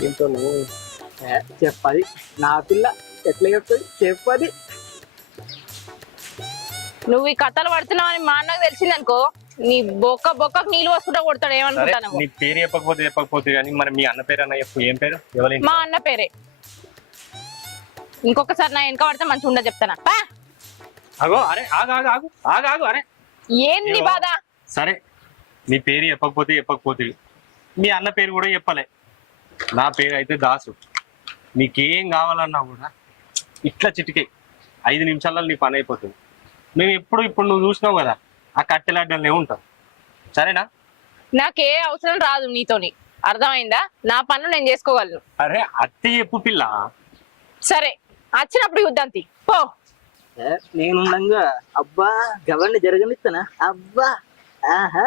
దీంతో చెప్పది నా పిల్ల ఎట్లా చెప్తుంది చెప్పది. నువ్వు ఈ కథలు పడుతున్నావని మా అన్నకు తెలిసిందనుకో నీ బొక్కకు నీళ్ళు వస్తుంటా కొడతాడు. ఏమనుకుంటాను నీ పేరు చెప్పకపోతే కానీ మరి మీ అన్న పేరు అన్న చెప్పు. ఏం పేరు? ఎవరి? మా అన్న పేరే. ఇంకొకసారి నా వెనక పడితే మంచిగా ఉండదు చెప్తానా. అగో అరే ఆగు ఆగు ఆగు ఆగు ఆగు అరే ఏంది బాధ? సరే నీ పేరు చెప్పకపోతే మీ అన్న పేరు కూడా చెప్పలే. నా పేరు అయితే దాసు. నీకేం కావాలన్నా కూడా ఇట్లా చిటికే 5 నిమిషాలలో నీ పని అయిపోతుంది. మేము ఇప్పుడు నువ్వు చూసినావు కదా ఆ కట్టెలాడ్డలనే ఉంటాం. సరేనా? నాకే అవసరం రాదు నీతోని, అర్థమైందా? నా పనులు నేను చేసుకోగలను. అరే అత్తే చెప్పు పిల్ల. సరే వచ్చినప్పుడు యుద్ధం తీ పో. నేనుండగా అబ్బా గవర్ని జరగనిస్తానా అబ్బా. ఆహా